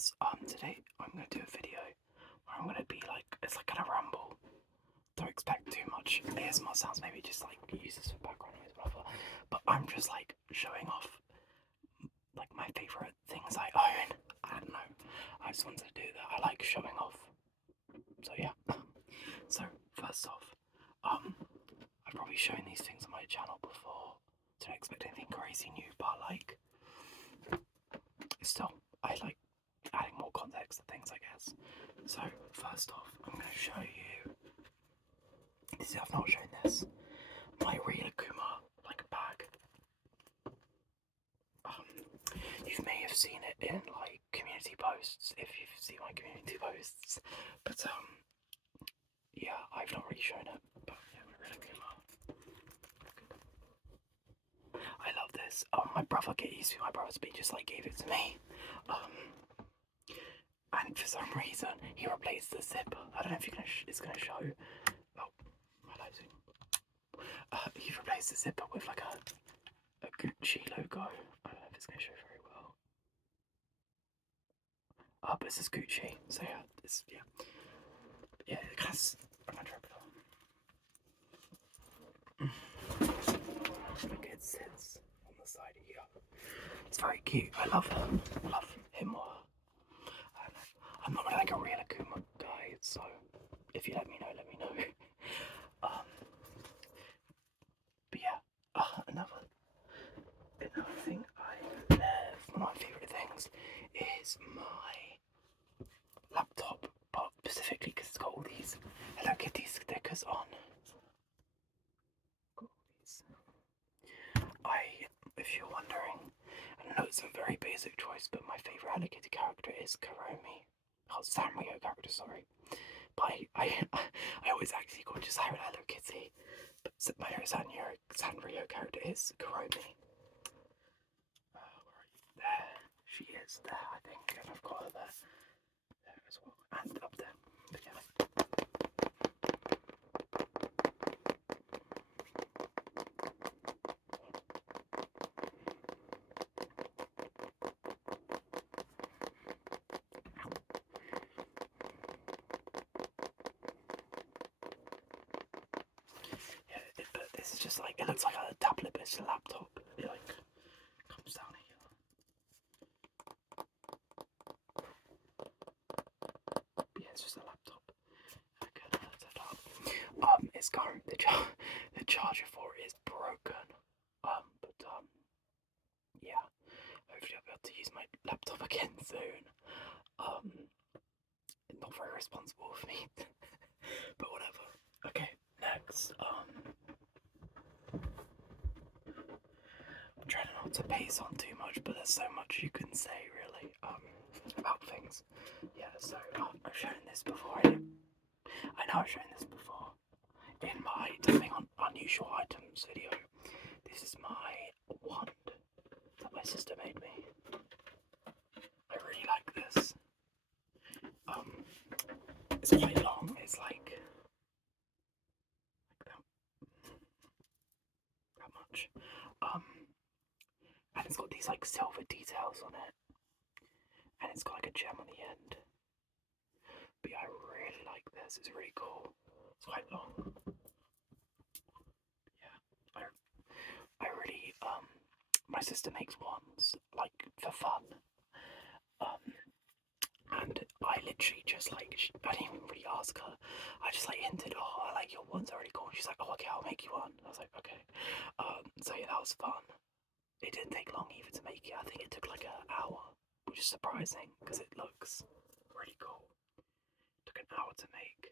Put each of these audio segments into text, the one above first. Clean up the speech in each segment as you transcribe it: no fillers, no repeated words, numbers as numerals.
guys, today I'm gonna do a video where I'm gonna be like, it's like gonna ramble. Don't expect too much ASMR sounds, maybe just like use this for background noise, whatever. But I'm just like showing off like my favourite things I own. I don't know. I just wanted to do that. I like showing off. So yeah. So first off, I've probably shown these things on my channel before. Don't expect anything crazy new, but like still I like adding more context to things, I guess. So first off, I'm going to show you. See, I've not shown this. My real Akuma like bag. You may have seen it in like community posts if you've seen my community posts, but yeah, I've not really shown it. But yeah, my real Akuma. I love this. My brother my brother's been just like gave it to me. And for some reason he replaced the zipper. I don't know if it's gonna show. Oh, my lighting. He's replaced the zipper with like a Gucci logo. I don't know if it's gonna show very well. But this is Gucci, so yeah, yeah, it has. I'm gonna drop it on. Look, it sits on the side here. It's very cute. I love him. I love him more. I don't know. I'm not really like a real Akuma guy, so if you let me know, let me know. But yeah, another thing I love, one of my favourite things, is my laptop, but specifically because it's got all these Hello Kitty stickers on. If you're wondering, I know it's a very basic choice, but my favourite Hello Kitty character is Karomi. Oh, Sanrio character, sorry. But I always actually call just Hello Kitty. But my favourite Sanrio character is Karomi. Where are you? There. She is there, I think. And I've got her there as well. And up there. But yeah. But this is just like, it looks like a tablet, but it's a laptop. It like comes down here. Yeah, it's just a laptop. Okay, set it up. It's current. The charger for it is broken. Yeah. Hopefully I'll be able to use my laptop again soon. Not very responsible of me, but whatever. Okay, next. I'm trying not to pace on too much, but there's so much you can say, really, about things. Yeah, so I've shown this before. I know I've shown this before in my tapping on unusual items video. This is my wand that my sister made me. I really like this. It's quite long. It's like that much. And it's got these like silver details on it, and it's got like a gem on the end. But yeah, I really like this. It's really cool. It's quite long. Yeah, I really my sister makes wands like for fun. And I literally just like, I didn't even really ask her. I just like hinted, oh, I like your one's already cool. She's like, oh, okay, I'll make you one. I was like, okay. So yeah, that was fun. It didn't take long either to make it. I think it took like an hour, which is surprising because it looks really cool. It took an hour to make.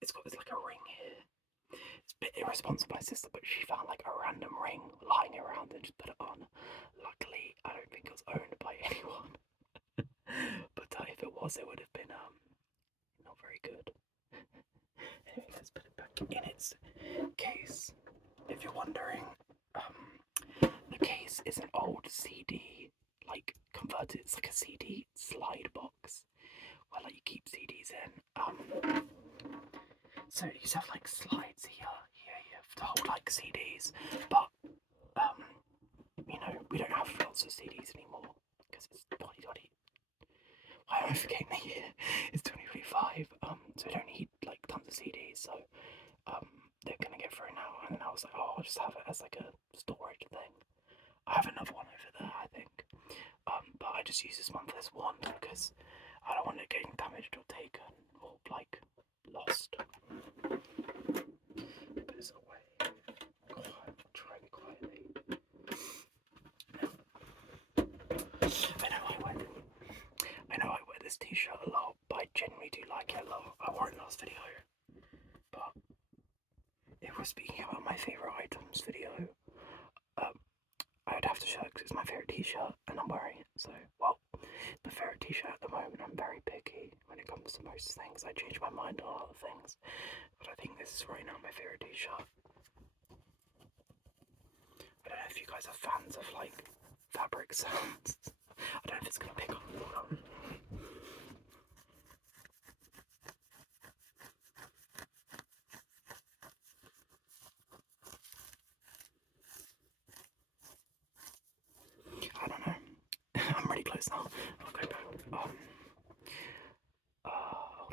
It's got this like a ring here. It's a bit irresponsible, my sister, but she found like a random ring lying around and just put it on. Luckily, I don't think it was owned by anyone. But if it was, it would have been not very good. Anyway, let's put it back in its case. If you're wondering, the case is an old CD, like converted. It's like a CD slide box where like you keep CDs in. So you have like slides here, to hold like CDs, but you know, we don't have lots of CDs anymore because it's 2020. I am forgetting the year. It's 2025. So we don't need like tons of CDs. So they're gonna get through now. And then I was like, oh, I'll just have it as like a storage thing. I have another one over there, I think. But I just use this one for this one because I don't want it getting damaged or taken or like lost. Put this away. Try me quietly. I know I wear this t-shirt a lot, but I genuinely do like it a lot. I wore it last video, but if we're speaking about my favourite items video, I would have to show it because it's my favourite t-shirt and I'm wearing it. So, well, my favourite t-shirt at the moment. I'm very picky when it comes to most things. I change my mind on a lot of things, but I think this is right now my favourite t-shirt. I don't know if you guys are fans of like fabric sounds. I don't know if it's gonna pick up. I don't know. I'm really close now. I'll go back. Hold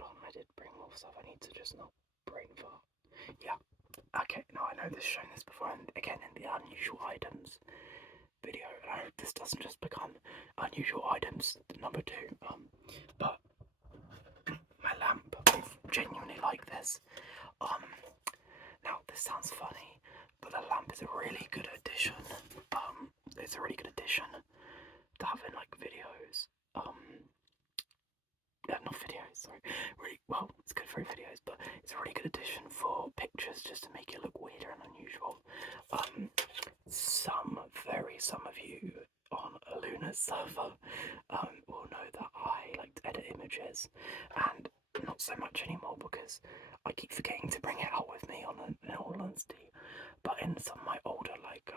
on. I did bring more stuff. I need to just not brain fart. Yeah. Okay. Now I know this shown this before, and again in the unusual items video, and I hope this doesn't just become unusual items number 2. But my lamp, I genuinely like this. Now this sounds funny, but the lamp is a really good addition. It's a really good addition to have in like videos. Not videos, sorry. Really, well, it's good for videos, but it's a really good addition for pictures just to make it look weirder and unusual. Some of you on a Lunar server will know that I like to edit images, and not so much anymore because I keep forgetting to bring it out with me in all honesty. But in some of my older like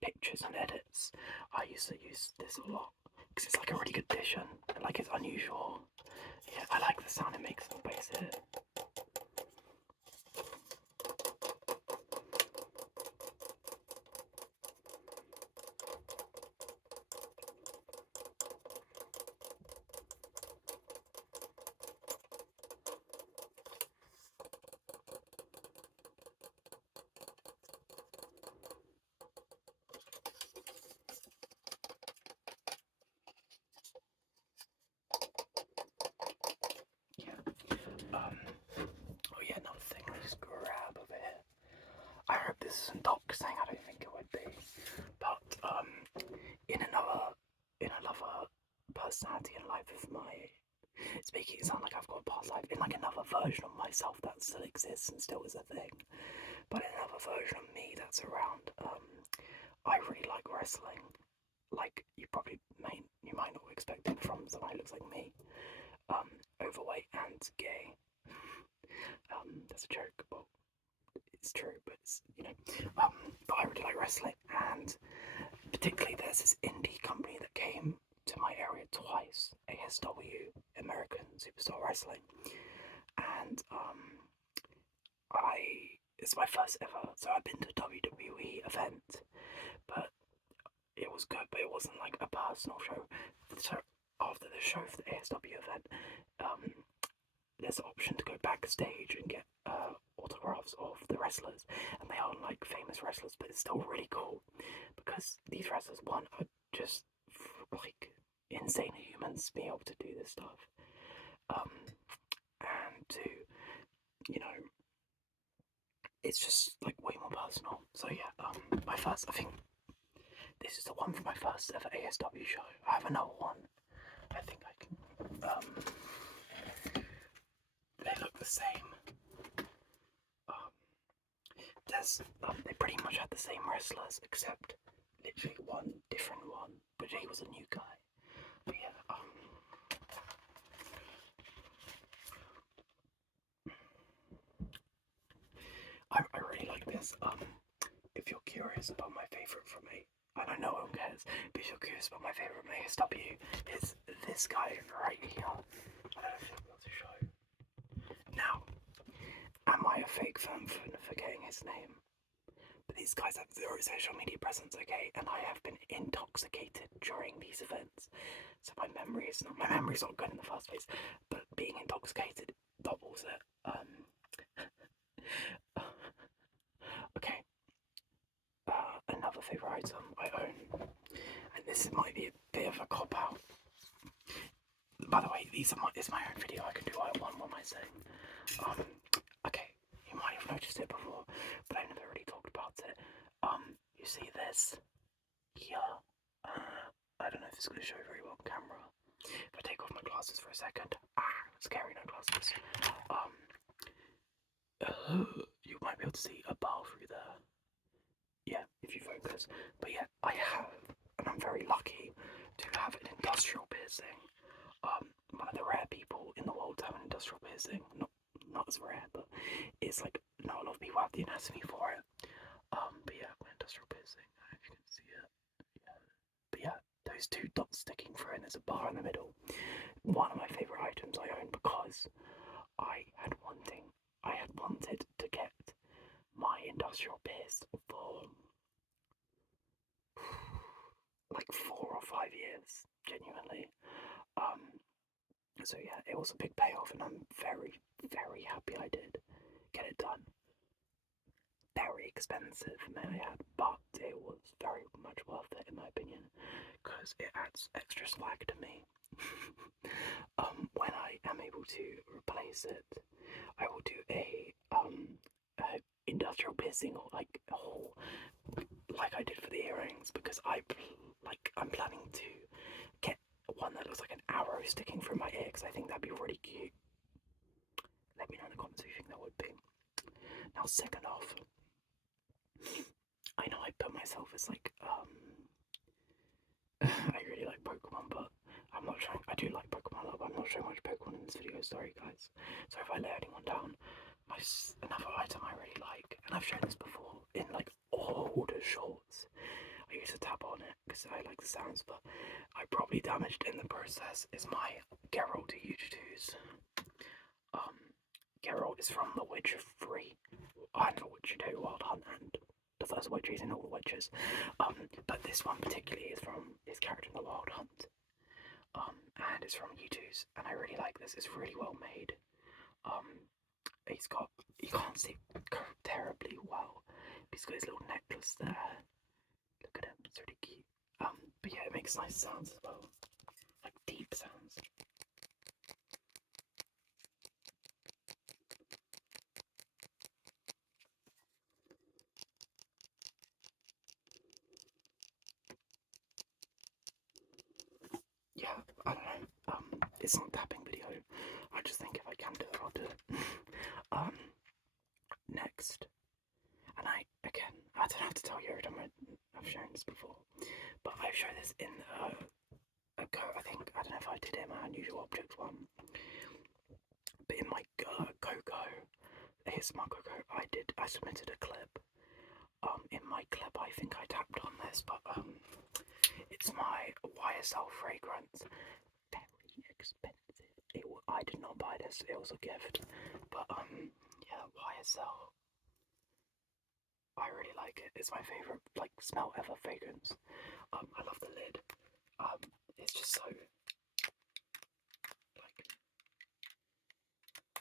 pictures and edits, I used to use this a lot because it's like a really good addition. Like it's unusual. Yeah, I like the sound it makes on bass hit. Oh yeah, another thing, let me just grab a bit. I hope this isn't doxing, I don't think it would be. But in another personality and life of my, it's making it sound like I've got a past life, in like another version of myself that still exists and still is a thing. But in another version of me that's around, I really like wrestling. Like you might not expect it from someone who looks like me. Overweight and gay. That's a joke, but it's true, but it's, you know. But I really like wrestling, and particularly there's this indie company that came to my area twice, ASW, American Superstar Wrestling, and it's my first ever, so I've been to a WWE event, but it was good, but it wasn't like a personal show. So after the show for the ASW event, there's an option to go backstage and get autographs of the wrestlers, and they are like famous wrestlers, but it's still really cool because these wrestlers, one, are just like insane humans to be able to do this stuff, and two, you know, it's just like way more personal. So yeah, my first, I think this is the one for my first ever ASW show. I have another one. I think I can. They look the same. They pretty much had the same wrestlers, except literally one different one, but he was a new guy. But yeah, I really like this. If you're curious about my favourite from me, and I know no one cares, but if you're curious about my favourite from ASW, is this guy right here. I don't know if you'll be able to show. Now, am I a fake fan for forgetting his name? These guys have zero social media presence, okay? And I have been intoxicated during these events. So my memory's not good in the first place, but being intoxicated doubles it. Okay. Another favourite item I own, and this might be a bit of a cop out. By the way, this is my own video. I can do what I want. What am I saying? Okay, you might have noticed it before, but I never really talked about it. You see this here? I don't know if it's going to show very well on camera. If I take off my glasses for a second, scary, no glasses. You might be able to see a bar through there. Yeah, if you focus. But yeah, I have, and I'm very lucky to have an industrial piercing. One of the rare people in the world to have an industrial piercing. Not as rare, but it's like not a lot of people have the anatomy for it. But yeah, an industrial piercing. I don't know if you can see it. Yeah. But yeah, those two dots sticking through, and there's a bar in the middle. One of my favourite items I own because I had wanted to get my industrial pierced for like 4 or 5 years, genuinely. So yeah, it was a big payoff, and I'm very, very happy I did get it done. Very expensive, may I add, but it was very much worth it in my opinion, because it adds extra swag to me. When I am able to replace it, I will do a industrial piercing or like hole, like I did for the earrings, because I'm planning to get one that looks like an arrow sticking through my ear, because I think that'd be really cute. Let me know in the comments if you think that would be. Now, second off, I know I put myself as like I really like Pokemon, but I'm not showing. I do like Pokemon a lot, but I'm not showing much Pokemon in this video. Sorry, guys. So if I let anyone down, another item I really like, and I've shown this before in like older shorts. I used to tap on it because I like the sounds, but I probably damaged in the process. Is my Geralt Huge-Twos. Geralt is from The Witcher 3 and The Witcher 2 Wild Hunt, and the first Witcher is in all the Witchers. But this one particularly is from his character in the Wild Hunt. And it's from U2's, and I really like this. It's really well made. You can't see terribly well. He's got his little necklace there. Look at him, it's really cute. But yeah, it makes nice sounds as well, like deep sounds. Yeah, I don't know. It's not a tapping video. I just think if I can do it, I'll do it. Next, and I don't have to tell you every time I've shown this before, but I've shown this in I don't know if I did it in my unusual objects one, but in my Coco ASMR Coco, I submitted a clip. In my clip, I think I tapped on this, but it's my YSL fragrance. Very expensive. I did not buy this. It was a gift, but yeah, YSL. I really like it. It's my favorite smell ever fragrance. I love the lid. It's just so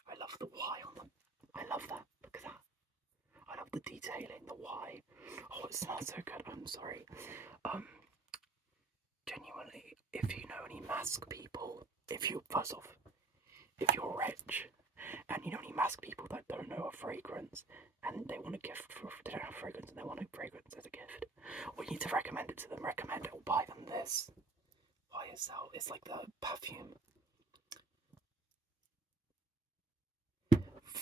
I love the Y on them. I love that. Look at that. I love the detailing, the Y. Oh, it smells so good. I'm sorry. Genuinely, if you know any mask people, if you're rich and you know any mask people that don't know a fragrance and they want a gift they don't have fragrance and they want a fragrance as a gift, or you need to recommend it to them, recommend it or buy them this. YSL, it's like the Perfume.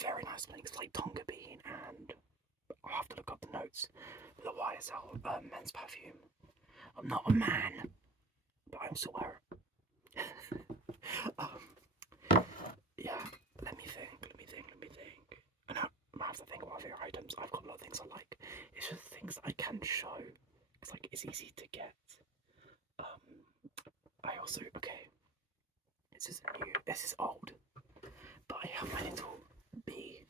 Very nice smelling. It's like tonka bean, and I'll have to look up the notes. But the YSL men's perfume. I'm not a man, but I also wear it. Yeah, let me think. And I have to think about my favourite items. I've got a lot of things I like. It's just things that I can show. It's easy to get. I also, this is old, but I have my little bee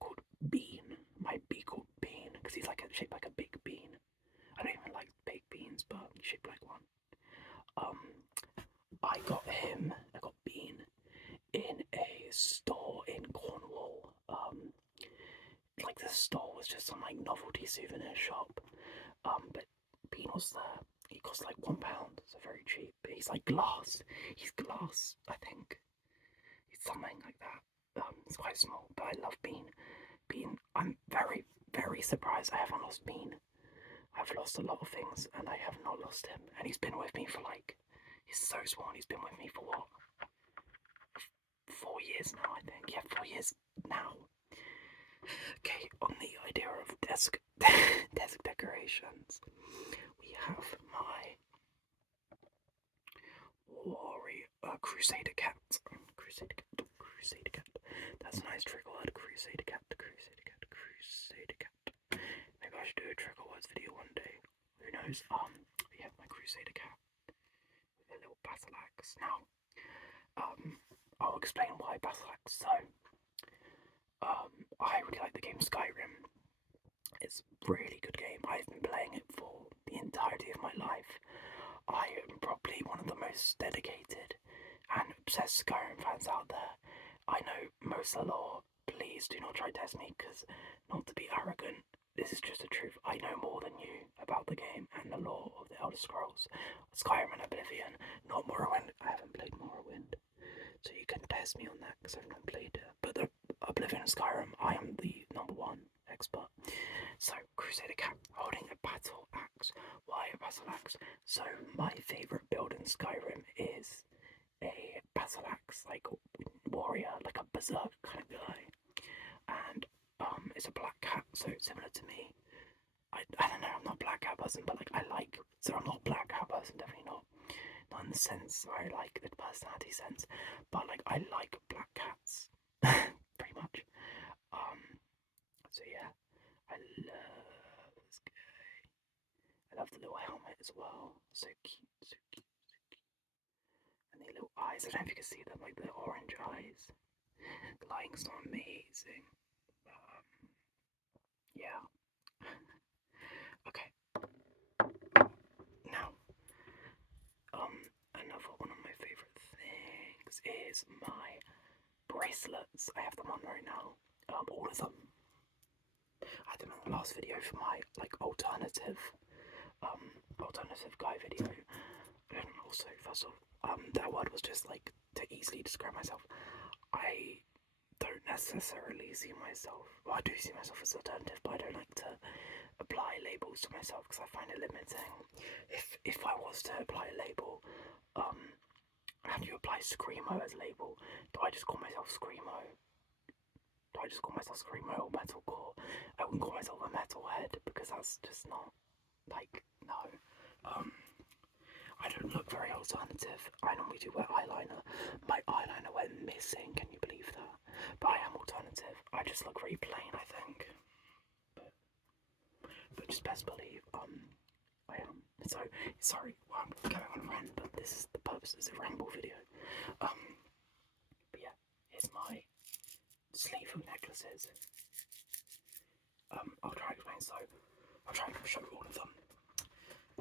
called Bean. My bee called Bean, because he's like a shaped like a big bean. I don't even like baked beans, but shaped like one. I got Bean in a store in Cornwall. Like the store was just some like novelty souvenir shop. But Bean was there. He cost like £1, so very cheap. But he's like glass. He's glass, I think. It's something like that. It's quite small, but I love Bean. Bean, I'm very, very surprised I haven't lost Bean. I've lost a lot of things, and I have not lost him. And he's been with me for like, he's so small. He's been with me for what? 4 years now, I think. Yeah, 4 years now. Okay, on the idea of desk decorations, we have my Crusader Cat. Crusader Cat. Crusader Cat. That's a nice trigger word. Crusader Cat. Crusader Cat. Crusader Cat. Maybe I should do a trigger words video one day. Who knows? We have my Crusader Cat with a little battle axe. Now, I'll explain why battle axe. So, I really like the game Skyrim. It's a really good game. I've been playing it for the entirety of my life. I am probably one of the most dedicated and obsessed Skyrim fans out there. I know most of the lore. Please do not try to test me, because not to be arrogant, this is just the truth. I know more than you about the game and the lore of the Elder Scrolls. Skyrim and Oblivion, not Morrowind. I haven't played Morrowind, so you can test me on that because I've not played it. But the Oblivion and Skyrim, I am the #1 expert. So, Crusader Cat holding a battle axe. Why a battle axe? So, my favourite build in Skyrim is a battle axe, like warrior, like a berserk kind of guy. And it's a black cat, so it's similar to me. I don't know, I'm not a black cat person, but like so I'm not a black cat person, definitely not. Not in the sense where I like the personality sense, but like I like black cats, pretty much. So yeah, I love this guy. I love the little helmet as well. So cute, so cute, so cute. And the little eyes. I don't know if you can see them, like the orange eyes. The lighting's not amazing. Yeah. Okay. Now, another one of my favourite things is my bracelets. I have them on right now. All of them. I had them in the last video for my like alternative guy video. And also, first off, that word was just like to easily describe myself. I don't necessarily see myself. Well, I do see myself as alternative, but I don't like to apply labels to myself because I find it limiting. If I was to apply a label, how do you apply screamo as a label? Do I just call myself screamo? Do I just call myself screamo or metalcore? I wouldn't call myself a metalhead because that's just not like no. I don't look very alternative. I normally do wear eyeliner. My eyeliner went missing. Can you believe that? But I am alternative. I just look very plain, I think. But just best believe, I am. So sorry, well, I'm going on a rant, but this is the purpose. It's a ramble video. But yeah, here's my sleeve of necklaces. I'll try to explain. So I'll try to show all of them.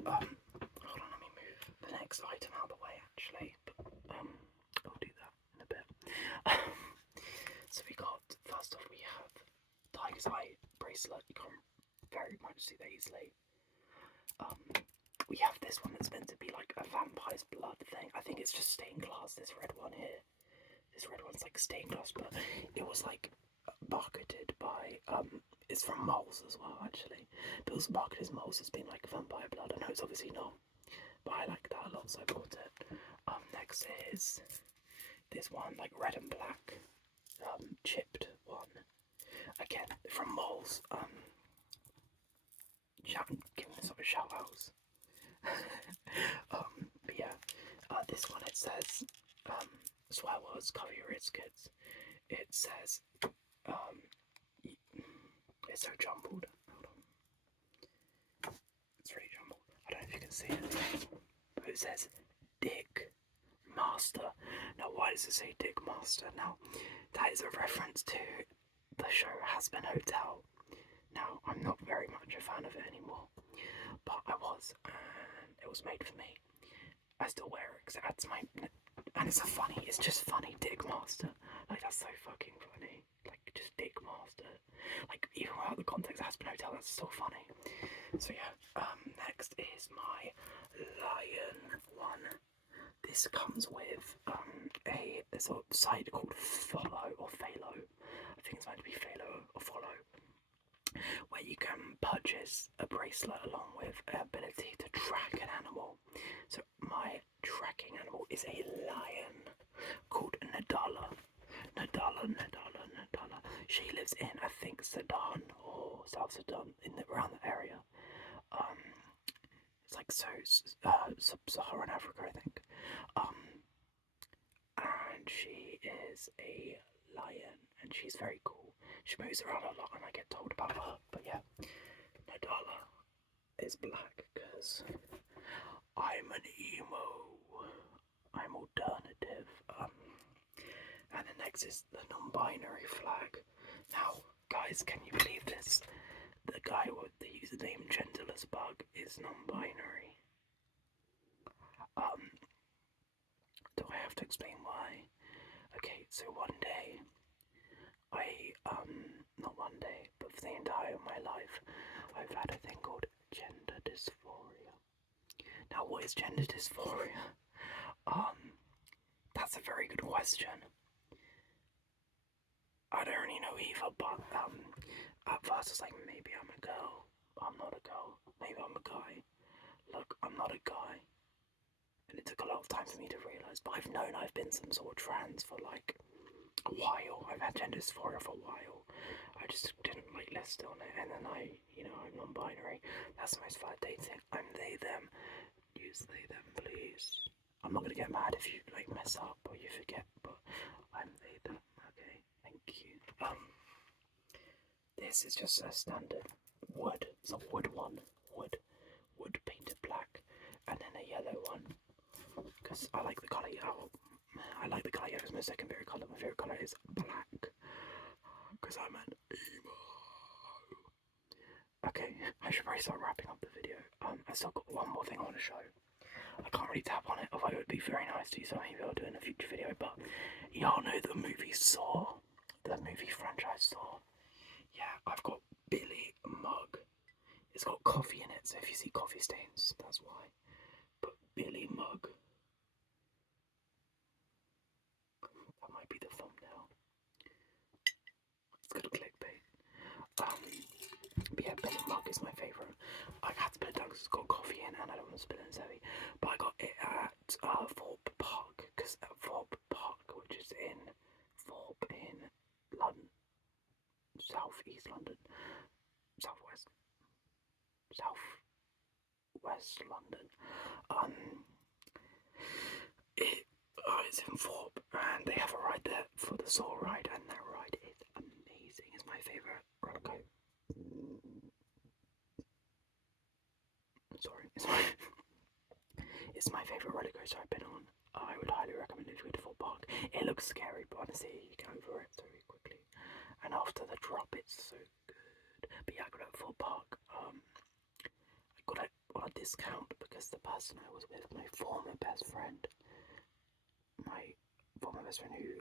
Hold on, let me move the next item out of the way, actually. But, I'll do that in a bit. So we got, first off, we have Tiger's Eye bracelet. You can't very much see that easily. We have this one that's meant to be like a vampire's blood thing. I think it's just stained glass, this red one here. This red one's like stained glass, but it was like marketed by, it's from Moles as well, actually. But it was marketed as Moles as being like vampire blood. I know it's obviously not, but I like that a lot, so I bought it. Next is this one, like red and black, chipped one. Again, from Moles. Giving this up a shout outs. But yeah, this one it says, swear words, cover your ears, kids. It says, it's so jumbled. Hold on. It's really jumbled. I don't know if you can see it. But it says, Dick Master. Now, why does it say Dick Master? Now, that is a reference to the show Has Been Hotel. Now, I'm not very much a fan of it anymore, but I was, and it was made for me. I still wear it because that's my, and it's just funny, Dick Master. Like, that's so fucking funny. Like, just Dick Master. Like, even without the context, it has been hotel, that's so funny. So yeah, next is my Lion one. This comes with a sort of site called Follow or Phalo. I think it's meant to be Phalo or Follow, where you can purchase a bracelet along with the ability to track an animal. So my tracking animal is a lion called Nadala. Nadala. She lives in, I think, Sudan or South Sudan, around the area. It's like sub-Saharan Africa, I think. And she is a lion, and she's very cool. She moves around a lot, and I get told about her. But yeah, Nadala is black because I'm an emo. I'm alternative. And the next is the non-binary flag. Now, guys, can you believe this? The guy with the username Gentle as Bug is non-binary. Do I have to explain why? Okay, so one day, not one day, but for the entire of my life, I've had a thing called gender dysphoria. Now, what is gender dysphoria? That's a very good question. I don't really know either, but at first I was like, maybe I'm a girl. I'm not a girl. Maybe I'm a guy. Look, I'm not a guy. And it took a lot of time for me to realise, but I've known I've been some sort of trans for like a while. I've had gender dysphoria for a while. I just didn't like list on it, and then I'm non-binary. That's the most valid dating. I'm they, them. Use they, them, please. I'm not gonna get mad if you like mess up or you forget, but I'm they, them. Okay, thank you. This is just a standard wood. It's a wood one. Wood painted black, and then a yellow one. Because I like the colour yellow. I like the colour yellow. It's my second favourite colour. My favourite colour is black. Because I'm an emo. Okay, I should probably start wrapping up the video. I still got one more thing I want to show. I can't really tap on it, although it would be very nice to, so maybe I'll do it in a future video. But y'all know the movie Saw, the movie franchise Saw. Yeah, I've got Billy mug. It's got coffee in it, so if you see coffee stains, that's why. But Billy mug. That might be the thumbnail. It's got a clickbait. But yeah, Billy mug is my favourite. I had to put it down because it's got coffee in and I don't want to spill it in heavy. But I got it at Thorpe Park, because at Thorpe Park, which is in Thorpe in London, southeast London, southwest London. It's in Thorpe, and they have a ride there for the Saw ride, and that ride is amazing. It's my favourite roller coaster. Sorry, it's my favourite roller coaster I've been on. I would highly recommend it if you go to Thorpe Park. It looks scary, but honestly, you get over it very quickly. And after the drop, it's so good. But yeah, I got it at Thorpe Park. I got it on a discount because the person I was with, my former best friend, who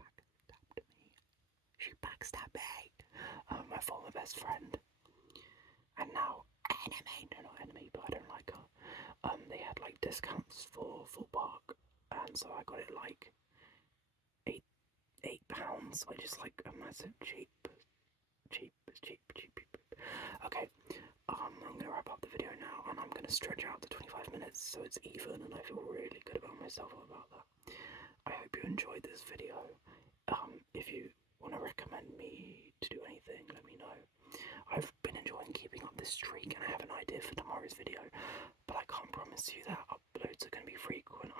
backstabbed me. She backstabbed me. My former best friend, and now enemy. No, not enemy, but I don't like her. They had like discounts for Full Park, and so I got it like £8, which is like a massive cheap. Okay, I'm gonna wrap up the video now, and I'm gonna stretch out to 25 minutes so it's even, and I feel really good about myself about that. I hope you enjoyed this video. If you want to recommend me to do anything, let me know. I've been enjoying keeping up this streak, and I have an idea for tomorrow's video, but I can't promise you that uploads are going to be frequent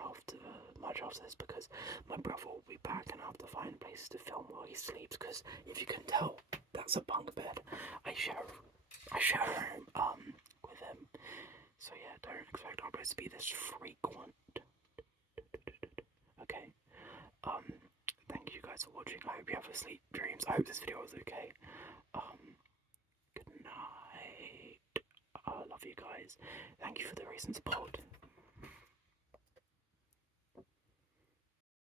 much after this, because my brother will be back and I have to find places to film while he sleeps, because if you can tell, that's a bunk bed. I share a room with him, so yeah, don't expect uploads to be this frequent. Okay, thank you guys for watching. I hope you have sleep dreams. I hope this video was okay. guys. Thank you for the recent support.